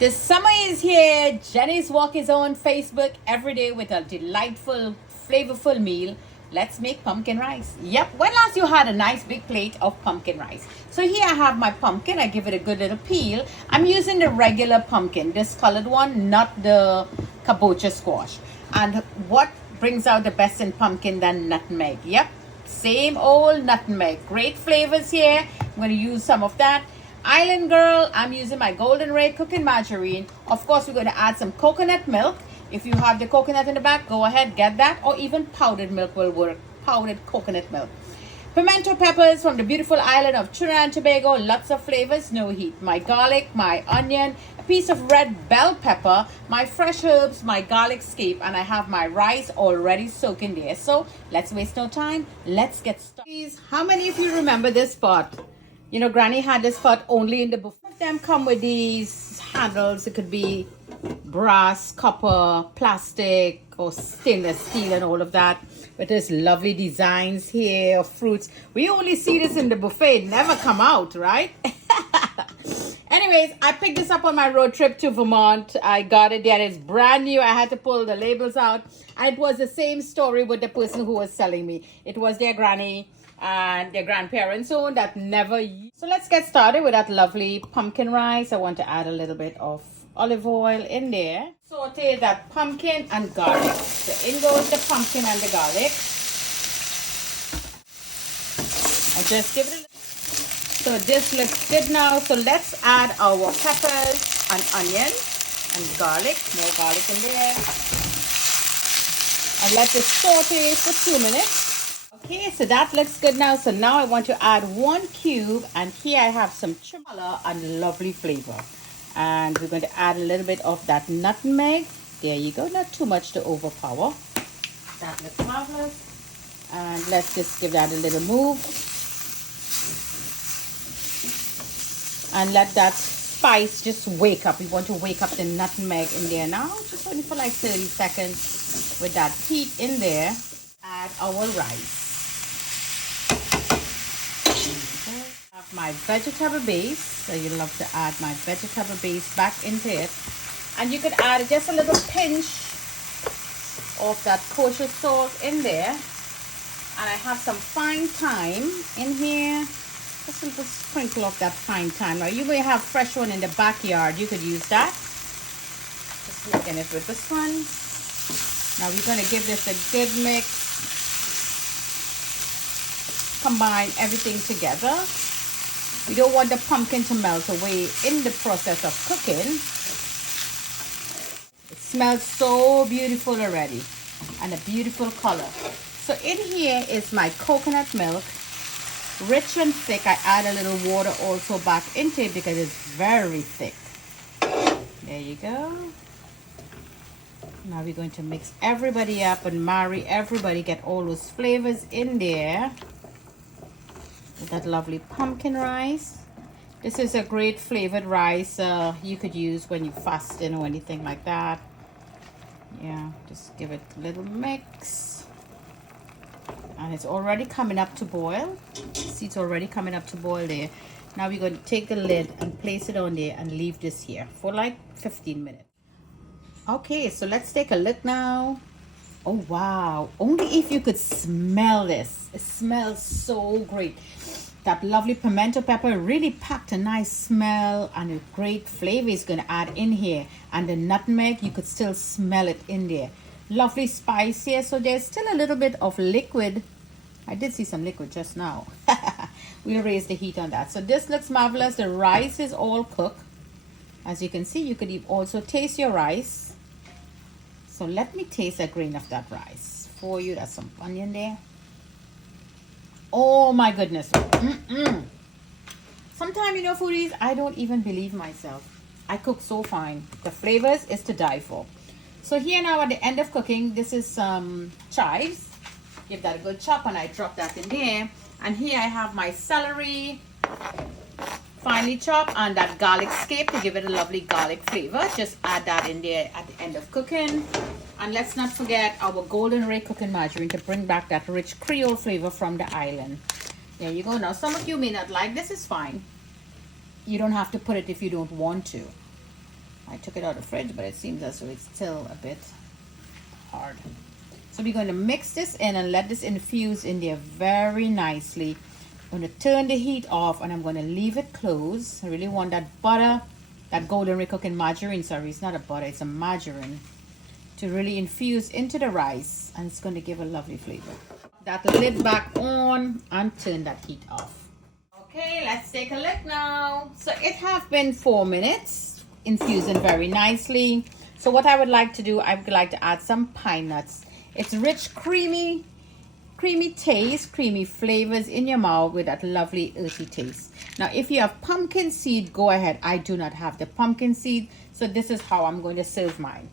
The summer is here. Jenny's Walk is on Facebook every day with a delightful, flavorful meal. Let's make pumpkin rice. Yep, when last you had a nice big plate of pumpkin rice? So here I have my pumpkin. I give it a good little peel. I'm using the regular pumpkin, this colored one, not the kabocha squash. And what brings out the best in pumpkin than nutmeg? Yep, same old nutmeg. Great flavors here. I'm going to use some of that. Island Girl, I'm using my Golden Ray cooking margarine. Of course, we're going to add some coconut milk. If you have the coconut in the back, go ahead, get that. Or even powdered milk will work. Powdered coconut milk. Pimento peppers from the beautiful island of Trinidad and Tobago. Lots of flavors, no heat. My garlic, my onion, a piece of red bell pepper, my fresh herbs, my garlic scape, and I have my rice already soaking there. So let's waste no time. Let's get started. How many of you remember this pot? You know, Granny had this pot only in the buffet. Some of them come with these handles. It could be brass, copper, plastic, or stainless steel and all of that. But there's lovely designs here of fruits. We only see this in the buffet. Never come out, right? Anyways, I picked this up on my road trip to Vermont. I got it there. It's brand new. I had to pull the labels out. And it was the same story with the person who was selling me. It was their granny and their grandparents own that never used. So let's get started with that lovely pumpkin rice. I want to add a little bit of olive oil in there. Saute that pumpkin and garlic. So in goes the pumpkin and the garlic. I just give it a little. So this looks good now. So let's add our peppers and onion and garlic. More garlic in there. And let this saute for 2 minutes. Okay, so that looks good now. So now I want to add 1 cube, and here I have some color and lovely flavor. And we're going to add a little bit of that nutmeg. There you go, not too much to overpower. That looks marvelous. And let's just give that a little move. And let that spice just wake up. We want to wake up the nutmeg in there now, just only for like 30 seconds with that heat in there. Add our rice. Have my vegetable base, so you love to add my vegetable base back into it, and you could add just a little pinch of that kosher salt in there, and I have some fine thyme in here, just a little sprinkle of that fine thyme. Now you may have fresh one in the backyard, you could use that. Just mixing it with this one. Now we're going to give this a good mix. Combine everything together. We don't want the pumpkin to melt away in the process of cooking. It smells so beautiful already and a beautiful color. So in here is my coconut milk, rich and thick. I add a little water also back into it because it's very thick. There you go. Now we're going to mix everybody up and marry everybody, get all those flavors in there. With that lovely pumpkin rice. This is a great flavored rice you could use when you're fasting or anything like that. Yeah, just give it a little mix. And it's already coming up to boil. See, it's already coming up to boil there. Now we're going to take the lid and place it on there and leave this here for like 15 minutes. Okay, so let's take a look now. Oh wow, only if you could smell this. It smells so great. That lovely pimento pepper really packed a nice smell, and a great flavor is going to add in here. And the nutmeg, you could still smell it in there. Lovely spice here. So there's still a little bit of liquid. I did see some liquid just now. We'll raise the heat on that. So this looks marvelous. The rice is all cooked. As you can see, you could also taste your rice. So let me taste a grain of that rice for you. That's some onion there. Oh my goodness. Sometimes, you know, foodies, I don't even believe myself. I cook so fine. The flavors is to die for. So here now at the end of cooking, this is some chives. Give that a good chop, and I drop that in there. And here I have my celery, finely chopped, and that garlic scape to give it a lovely garlic flavor. Just add that in there at the end of cooking. And let's not forget our Golden Ray cooking margarine to bring back that rich Creole flavor from the island. There you go. Now, some of you may not like this. Is fine. You don't have to put it if you don't want to. I took it out of the fridge, but it seems as though it's still a bit hard. So we're going to mix this in and let this infuse in there very nicely. I'm going to turn the heat off and I'm going to leave it closed. I really want that butter, that Golden Ray Cooking margarine, sorry, it's not a butter, it's a margarine, to really infuse into the rice, and it's going to give a lovely flavor. That lid back on and turn that heat off. Okay, let's take a look now. So it has been 4 minutes, infusing very nicely. So what I would like to do, I would like to add some pine nuts. It's rich, creamy taste, creamy flavors in your mouth with that lovely earthy taste. Now, if you have pumpkin seed, go ahead. I do not have the pumpkin seed, so this is how I'm going to serve mine.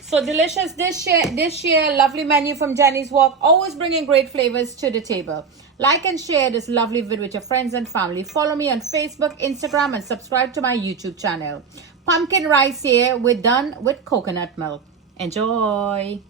So delicious dish year, lovely menu from Jenny's Wok, always bringing great flavors to the table. Like and share this lovely video with your friends and family. Follow me on Facebook, Instagram, and subscribe to my YouTube channel. Pumpkin rice here, we're done with coconut milk. Enjoy.